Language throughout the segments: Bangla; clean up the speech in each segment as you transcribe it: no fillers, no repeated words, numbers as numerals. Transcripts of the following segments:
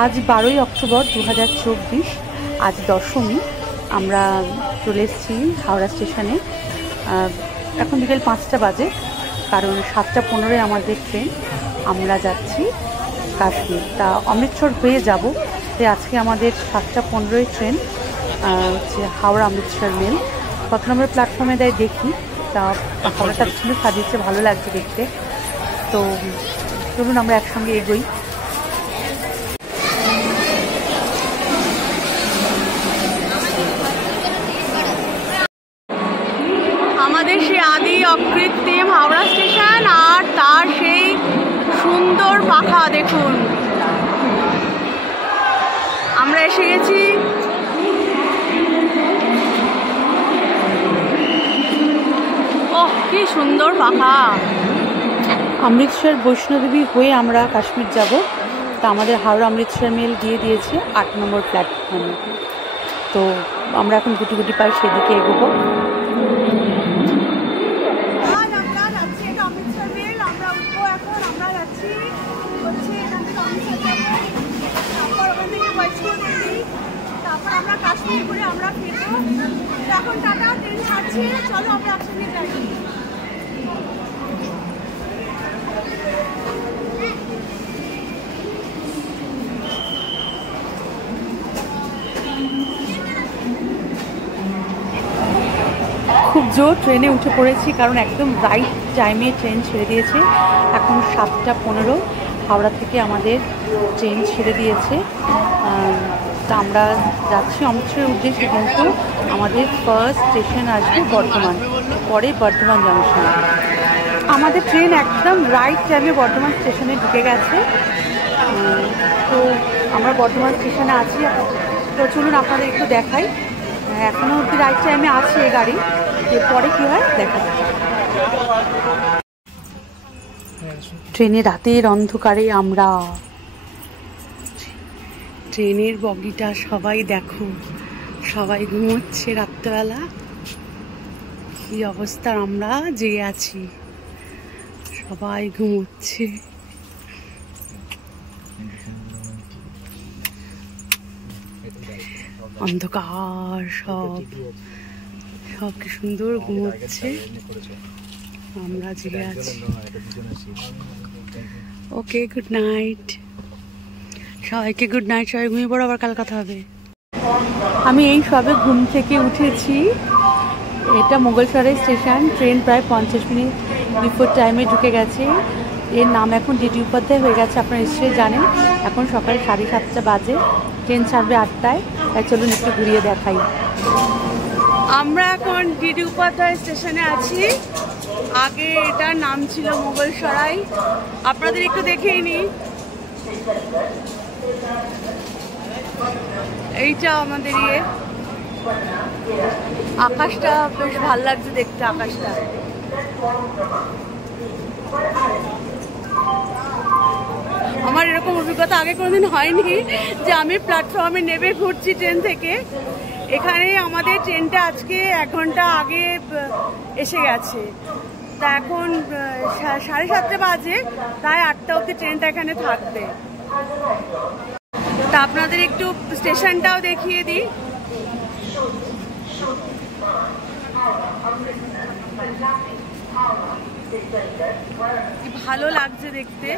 আজ 12ই অক্টোবর 2024, আজ দশমী। আমরা চলে এসেছি হাওড়া স্টেশনে। এখন বিকেল 5টা বাজে, কারণ 7টা 15-এ আমাদের ট্রেন। আমরা যাচ্ছি কাশ্মীর, তা অমৃতসর হয়ে যাব। তাই আজকে আমাদের 7টা 15-এ ট্রেন, হচ্ছে হাওড়া অমৃতসর মেল। 1 নম্বর প্ল্যাটফর্মে দেয় দেখি, তা হাওড়াটা সুন্দর সাজিয়েছে, ভালো লাগছে দেখতে। তো চলুন আমরা একসঙ্গে এগোই। আমাদের সেই আদি অকৃত্রিম হাওড়া স্টেশন, আর তার সেই সুন্দর পাখা দেখুন। আমরা এসে গেছি। ওহ, কি সুন্দর পাখা! অমৃতসর বৈষ্ণোদেবী হয়ে আমরা কাশ্মীর যাব। তা আমাদের হাওড়া অমৃতসর মেল দিয়ে দিয়েছে 8 নম্বর প্ল্যাটফর্মে। তো আমরা এখন গুটি গুটি পাই সেদিকে এগোবো। তারপর আমরা কাশ্মীর ঘুরে আমরা ফিরবো। এখন টাটা, ট্রেন ছাড়ছে, চলো আমরা একসঙ্গে যাই। খুব জোর ট্রেনে উঠে পড়েছি, কারণ একদম রাইট টাইমে ট্রেন ছেড়ে দিয়েছে। এখন 7টা 15 হাওড়া থেকে আমাদের ট্রেন ছেড়ে দিয়েছে। তা আমরা যাচ্ছি অমৃতসরের উদ্দেশ্যে, কিন্তু আমাদের ফার্স্ট স্টেশন আসবে বর্ধমান, পরে বর্ধমান জংশন। আমাদের ট্রেন একদম রাইট টাইমে বর্ধমান স্টেশনে ঢুকে গেছে। তো আমরা বর্ধমান স্টেশনে আছি। তো চলুন আপনাদের একটু দেখাই। এখনও অব্দি রাইট টাইমে আছে এই গাড়ি, পরে কী হয় দেখা যাবে। ট্রেনে রাতের অন্ধকারে আমরা, ট্রেনের বগিটা সবাই দেখো, সবাই ঘুমোচ্ছে রাত্রেবেলা। কি অবস্থা, আমরা জেগে আছি, সবাই ঘুমোচ্ছে। অন্ধকার, সব কি সুন্দর ঘুমোচ্ছে, আমরা জেগে আছি। ওকে, গুড নাইট সবাইকে, গুড নাইট। সবাই ঘুমিয়ে পড়ো, আবার কাল কথা হবে। আমি এই সবে ঘুম থেকে উঠেছি। এটা মোগলসরাই স্টেশন। ট্রেন প্রায় 50 মিনিট বিফোর টাইমে ঢুকে গেছে। এর নাম এখন ডিডি উপাধ্যায় হয়ে গেছে, আপনারা নিশ্চয়ই জানেন। এখন সকাল 7:30 বাজে, ট্রেন ছাড়বে 8টায়। তাই চলুন একটু ঘুরিয়ে দেখাই। আমরা এখন ডিডি উপাধ্যায় স্টেশনে আছি। আগে এটার নাম ছিল মোগলসরাই। আপনাদের একটু দেখেই নিই। এইটা আমাদের আকাশটা বেশ ভালো লাগছে দেখতে। আকাশটা আমার এরকম অভিজ্ঞতা আগে কোনোদিন হয়নি যে আমি প্ল্যাটফর্মে নেমে ঘুরছি ট্রেন থেকে। এখানে আমাদের ট্রেনটা আজকে 1 ঘন্টা আগে এসে গেছে। তা এখন 7:30 বাজে, তাই 8টা অবধি ট্রেনটা এখানে থাকবে। তা আপনাদের একটু স্টেশনটাও দেখিয়ে দিই। ভালো লাগছে দেখতে,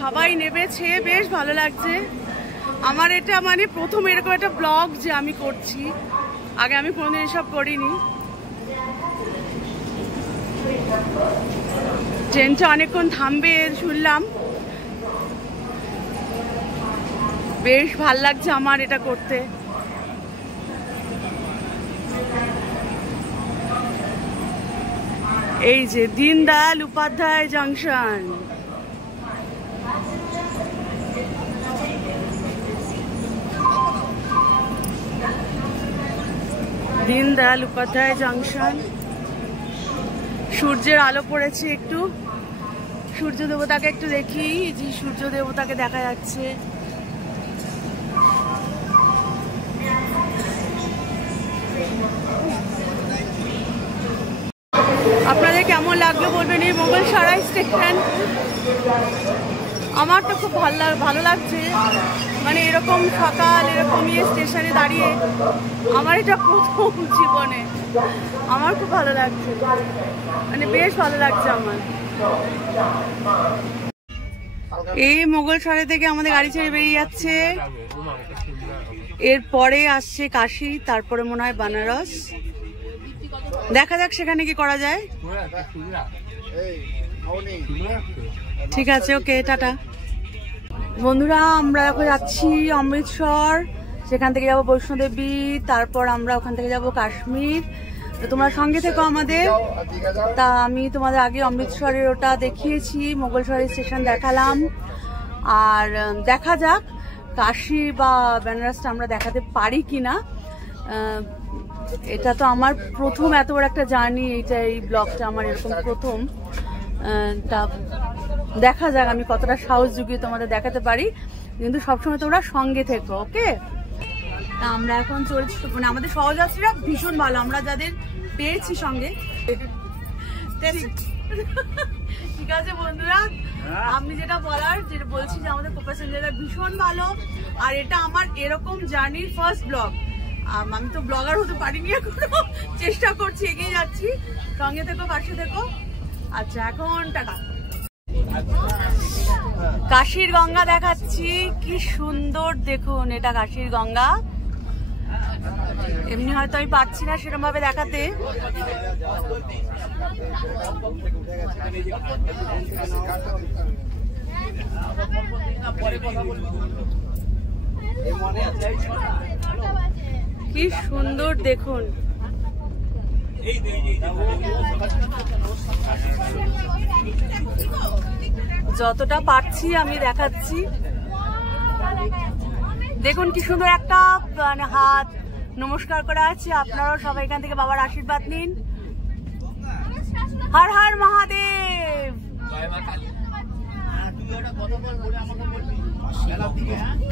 সবাই নেমেছে, বেশ ভালো লাগছে। আমার এটা মানে প্রথম এরকম একটা ব্লগ যে আমি করছি, আগে আমি কোনোদিন এসব করিনি। ট্রেনটা অনেকক্ষণ থামবে শুনলাম, বেশ ভাল লাগছে আমার এটা করতে। এই যে দীনদয়াল উপাধ্যায় জংশন। দীনদয়াল উপাধ্যায় জংশন। সূর্যের আলো পড়েছে একটু, সূর্য দেবতাকে একটু দেখি। যে সূর্য দেবতাকে দেখা যাচ্ছে। আপনাদের কেমন লাগলো বলবেন এই মোগলসরাই স্টেশন। আমার তো খুব ভালো লাগছে, মানে এরকম সকাল এরকম স্টেশনে দাঁড়িয়ে আমার এটা প্রথম জীবনে, আমার খুব ভালো লাগছে, মানে বেশ ভালো লাগছে আমার। এই মোগলসরাই থেকে আমাদের গাড়ি ছেড়ে বেরিয়ে যাচ্ছে, এরপরে আসছে কাশী, তারপরে মনে হয় বানারস। দেখা যাক সেখানে কি করা যায়। ঠিক আছে, ওকে, টাটা। বন্ধুরা, আমরা এখন যাচ্ছি অমৃতসর, সেখান থেকে যাবো বৈষ্ণোদেবী, তারপর আমরা ওখান থেকে যাব কাশ্মীর। তো তোমরা সঙ্গে থেকো আমাদের। তা আমি তোমাদের আগে অমৃতসরের ওটা দেখিয়েছি, মোগলসরাই স্টেশন দেখালাম, আর দেখা যাক কাশী বা বেনারসটা আমরা দেখাতে পারি কিনা। এটা তো আমার প্রথম এত বড় একটা জার্নি, এই ব্লগটা আমার এরকম প্রথম। তা দেখা যাক আমি কতটা সাহস জুগিয়ে তোমাদের দেখাতে পারি, কিন্তু সবসময় তোমরা সঙ্গে থেকো, ওকে? তা আমরা এখন চলছি, মানে আমাদের সহযাত্রীরা ভীষণ ভালো, আমরা যাদের পেয়েছি সঙ্গে। ঠিক আছে বন্ধুরা, আমি যেটা বলছি যে আমাদের প্যাসেঞ্জাররা ভীষণ ভালো, আর এটা আমার এরকম জার্নির ফার্স্ট ব্লগ। আমি তো ব্লগার হতে পারিনি এখনো, চেষ্টা করছি, এগিয়ে যাচ্ছি, সঙ্গে থেকো, পাশে থেকো। আচ্ছা, এখন টাটা। কাশীর গঙ্গা দেখাচ্ছি, কি সুন্দর দেখুন, এটা কাশীর গঙ্গা। এমনি হয়তো আমি পাচ্ছি না সেরকম ভাবে দেখাতে। কি সুন্দর দেখুন, যতটা পারছি আমি দেখাচ্ছি। দেখুন কি সুন্দর একটা মানে হাত নমস্কার করা আছে। আপনারাও সবাই এখান থেকে বাবার আশীর্বাদ নিন। হর হর মহাদেব।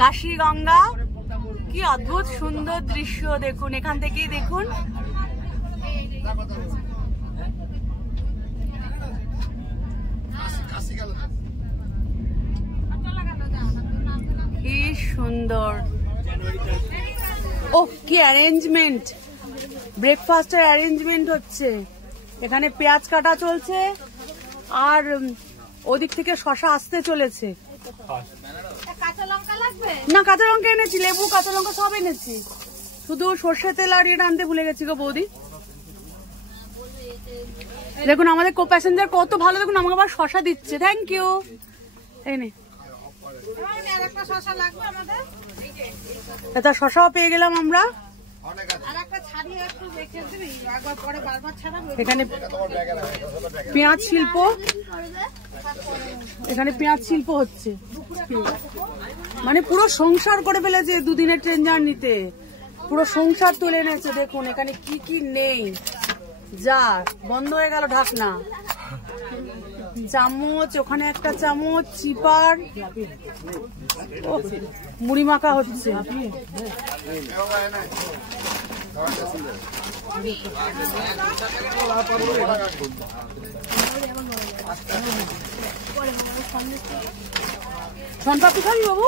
কাশী গঙ্গা, কি অদ্ভুত সুন্দর দৃশ্য দেখুন, এখান থেকেই দেখুন। কি সুন্দর, ও কি অ্যারেঞ্জমেন্ট, ব্রেকফাস্টের অ্যারেঞ্জমেন্ট হচ্ছে এখানে। পেঁয়াজ কাটা চলছে, আর ওদিক থেকে শশা আসতে চলেছে। না, কাঁচা লঙ্কা এনেছি, লেবু, কাঁচা লঙ্কা সব এনেছি, শুধু সর্ষে তেল আর এটা আনতে ভুলে গেছি গো বৌদি। দেখুন আমাদের কো প্যাসেঞ্জার কত ভালো, দেখুন আমাকে আবার শশা দিচ্ছে, থ্যাংক ইউ। এনে এটা শশাও পেয়ে গেলাম আমরা। এখানে পেঁয়াজ শিল্প, এখানে পেঁয়াজ শিল্প হচ্ছে, মানে পুরো সংসার করে ফেলেছে দুদিনের ট্রেন জার্নিতে, পুরো সংসার তুলে এনেছে। দেখুন এখানে কি কি নেই, যা বন্ধ হয়ে গেল ঢাকনা, চামচ, ওখানে একটা চামচ, চিপার, মুড়ি মাখা হচ্ছে। সোনপাপড়ি খাবি বাবু?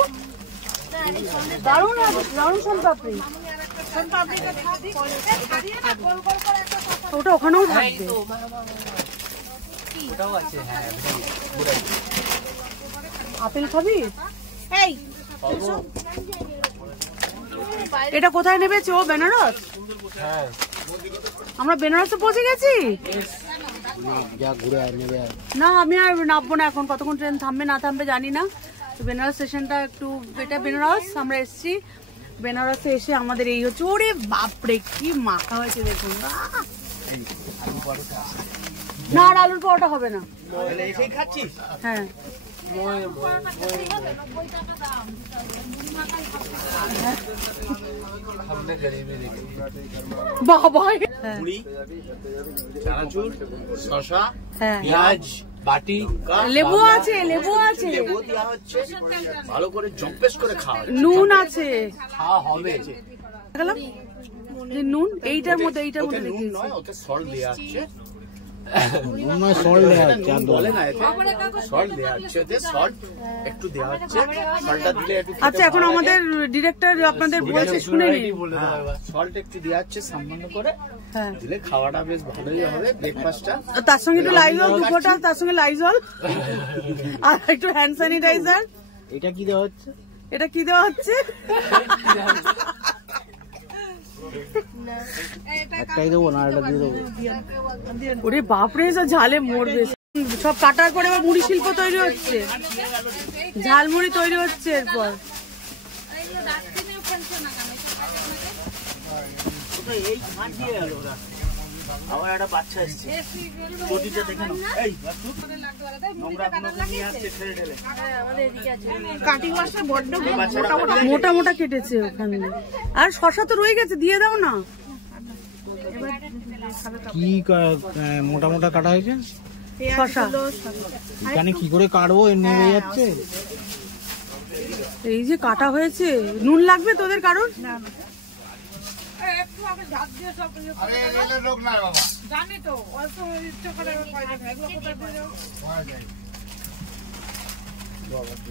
দারুণ দারুণ সোনপাপড়ি। ওটা ওখানেও থাকবে। আপেল খাবি? এটা কোথায় নেমেছে? ও বেনারস? আমরা বেনারসে পৌঁছে গেছি। না, আমি আর নামবো না এখন, কতক্ষণ ট্রেন থামবে না থামবে জানি না। তো বেনারস স্টেশনটা একটু, এটা বেনারস আমরা এসছি। বেনারসে এসে আমাদের এই হচ্ছে, ওরে বাপরে কি মাখা হয়েছে দেখুন। না, আর আলুর পরোটা হবে না। হ্যাঁ, বাবা, বাটি লেবু আছে, লেবু আছে, লেবু দেওয়া হচ্ছে, ভালো করে জম্পেস করে খাওয়া, নুন আছে, খাওয়া হবে। নুন এইটার মধ্যে, এইটার মধ্যে নুন নয়, ওতে সল্ট দেওয়া আছে। আচ্ছা, এখন আমাদের ডিরেক্টর আপনাদের বলছে শুনে নিন। সল্ট একটু দেওয়া হচ্ছে সামান্য করে, দিলে খাওয়াটা বেশ ভালোই হবে, ব্রেকফাস্টটা। তার সঙ্গে একটু লাইজল, 2 ফোঁটা তার সঙ্গে লাইজল আর একটু হ্যান্ড স্যানিটাইজার। এটা কি দেওয়া হচ্ছে? এটা কি দেওয়া হচ্ছে? একটাই দেবো না, এটা দিয়ে দেবো। ওরে বাপরে, সব ঝালে মরবে। সব কাটার পরে আবার মুড়ি শিল্প তৈরি হচ্ছে, ঝালমুড়ি তৈরি হচ্ছে। এরপর আমার একটা বাচ্চা এসছে, চটিটা দেখে নাও। এই নোংরা নিয়ে আসছে ঠেলে ঠেলে। কাটিং মাছটা বড্ড মোটা মোটা কেটেছে ওখানে। আর শশা তো রয়ে গেছে, দিয়ে দাও না। কি মোটা মোটা কাটা হয়েছে শশা? এখানে কি করে কাটবো, নেমে যাচ্ছে। এই যে কাটা হয়েছে। নুন লাগবে তোদের কারোর?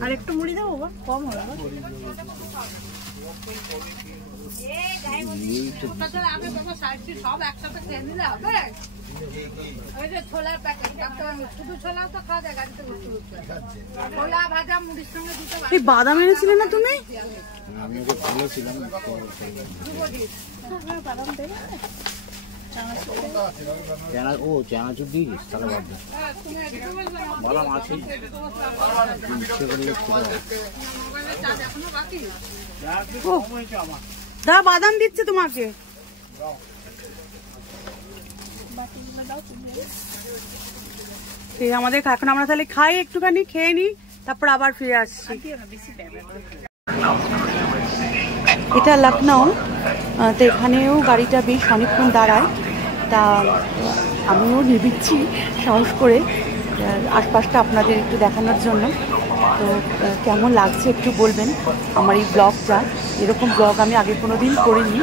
আর একটু মুড়ি দাও বাবা, কম হবে। সব একসাথে খেয়ে নিলে হবে। ওই যে ছোলার প্যাকেট, শুধু ছোলা তো খাওয়া যায় গাড়িতে বসে বসে। ছোলা ভাজা মুড়ির সঙ্গে দিতে। এই বাদাম এনেছিলে না তুমি? আমি ওকে বলেছিলাম বাদাম দেবে। ও চানাচুর দিয়েছিস, তাহলে বাদ দে। বাদাম আছে, দা বাদাম দিচ্ছে তোমাকে। আমাদের এখন আমরা তাহলে খাই, একটুখানি খেয়ে নি, তারপর আবার ফিরে আসছি। এটা লখনউ, তো এখানেও গাড়িটা বেশ অনেকক্ষণ দাঁড়ায়। তা আমিও নিবিচ্ছি সাহস করে আশপাশটা আপনাদের একটু দেখানোর জন্য। তো কেমন লাগছে একটু বলবেন আমার এই ব্লগটা। এরকম ব্লগ আমি আগে কোনো দিন করিনি,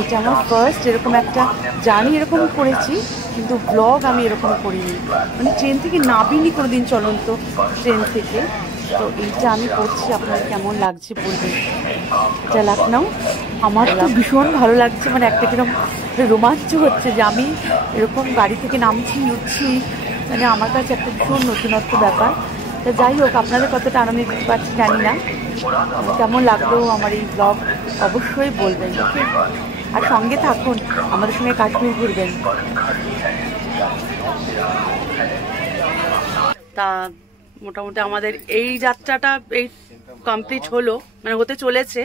এটা আমার ফার্স্ট। এরকম একটা জার্নি এরকম করেছি, কিন্তু ব্লগ আমি এরকম করিনি। মানে ট্রেন থেকে নামিনি কোনো দিন, চলন্ত ট্রেন থেকে। তো এইটা আমি করছি, আপনার কেমন লাগছে বলবেন। এটা লখনউ, আমার তো ভীষণ ভালো লাগছে। মানে একটা কিরকম রোমাঞ্চ হচ্ছে যে আমি এরকম গাড়ি থেকে নামছি, উঠছি। মানে আমার কাছে একটা ভীষণ নতুনত্ব ব্যাপার। তা যাই হোক, আপনাদের কতটা আনন্দ দিতে পারছি জানি না। কেমন লাগলো আমার এই ব্লগ অবশ্যই বলবেন, ওকে? আর সঙ্গে থাকুন, আমাদের সঙ্গে কাশ্মীর ঘুরবেন। তা মোটামুটি আমাদের এই যাত্রাটা এই কমপ্লিট হলো, মানে হতে চলেছে।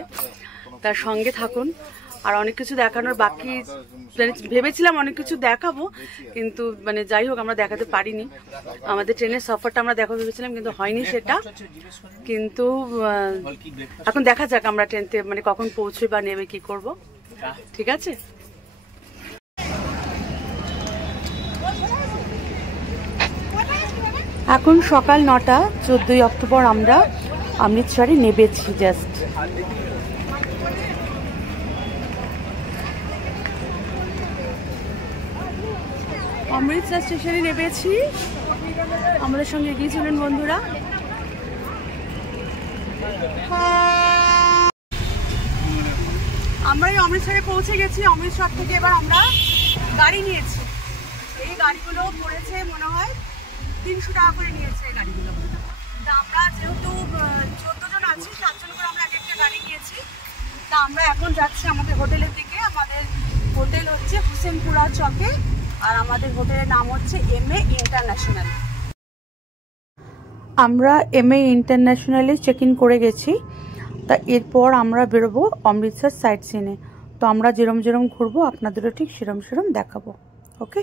তার সঙ্গে থাকুন, আর অনেক কিছু দেখানোর বাকি। ভেবেছিলাম অনেক কিছু দেখাবো, কিন্তু মানে যাই হোক আমরা দেখাতে পারিনি। আমাদের ট্রেনের সফরটা আমরা দেখাবো ভেবেছিলাম, কিন্তু হয়নি সেটা। কিন্তু এখন দেখা যাক আমরা ট্রেনতে মানে কখন পৌঁছই বা নেবে কি করব। ঠিক আছে। এখন সকাল 9টা, 14ই অক্টোবর আমরা অমৃতসরে নেমেছি জাস্ট। অমৃতসর স্টেশনে নেমেছি, আমাদের সঙ্গে গিয়েছিলেন বন্ধুরা। আমরা এই অমৃতসরে পৌঁছে গেছি। অমৃতসর থেকে এবার আমরা গাড়ি নিয়েছি। এই গাড়িগুলো পড়েছে মনে হয় 300 টাকা করে নিয়েছে এই গাড়িগুলো। তা আমরা যেহেতু 14 জন আছি, 7 জন করে আমরা একটা গাড়ি নিয়েছি। তা আমরা এখন যাচ্ছি আমাদের হোটেলের দিকে। আমাদের হোটেল হচ্ছে হুসেনপুরা চকে, আর আমাদের হোটেলের নাম হচ্ছে MA ইন্টারন্যাশনাল। আমরা MA ইন্টারন্যাশনালে চেক ইন করে গেছি। তা এরপর আমরা বেরোবো অমৃতসর সাইট সিনে। তো আমরা যেরম যেরম ঘুরবো আপনাদেরও ঠিক সেরম সেরম দেখাবো, ওকে?